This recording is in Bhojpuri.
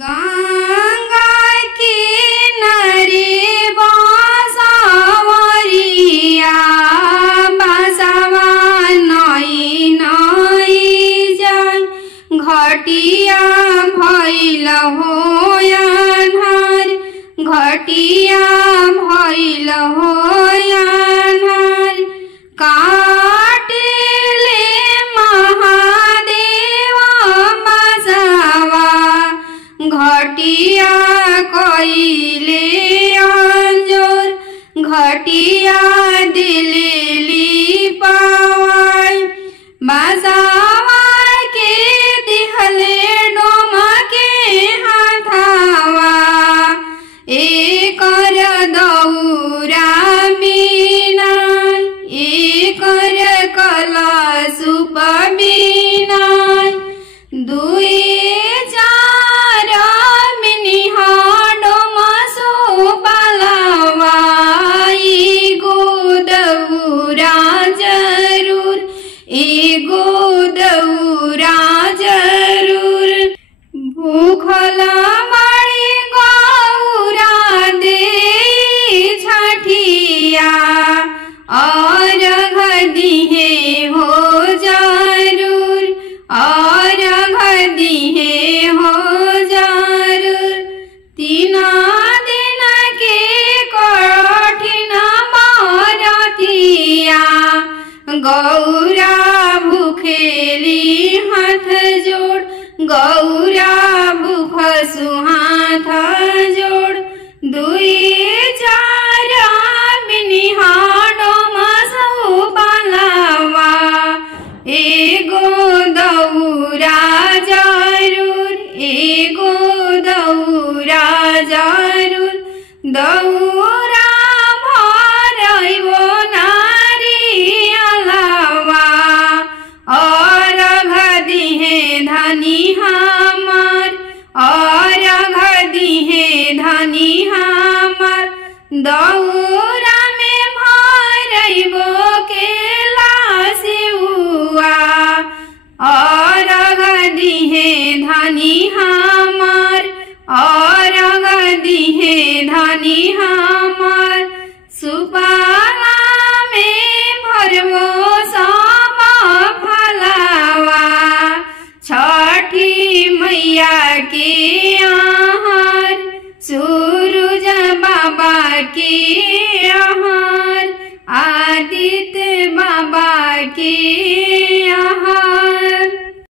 गंगा किनारे बांसवरिया बांसवा नई नई जाय घटिया भइल हो अन्हार घटिया भइल हो अन्हार काटेले महादेव बांसवा घटिया कइले अंजोर घटिया दिलेली पावाई बांसवा के दिहले डोम के हाथावा एकर दौरा बिना एकर कलशुप बिना दुई एगो दौरा जरूर भूखला बाड़ी गौरा दे छठिया और घदिहे हो जरूर और घदिहे हो जरूर तीना दिन के कठिन बरतिया गौरा भूखेली हाथ जोड़ गौरा भूखसु हाथ जोड़ दुई चार बिनिहाडो मसौ बलवा एगो दौरा जरूर एगो दौरा जरूर दौरा भरइबो धनी हमार और घदिहे धनी हमार दौ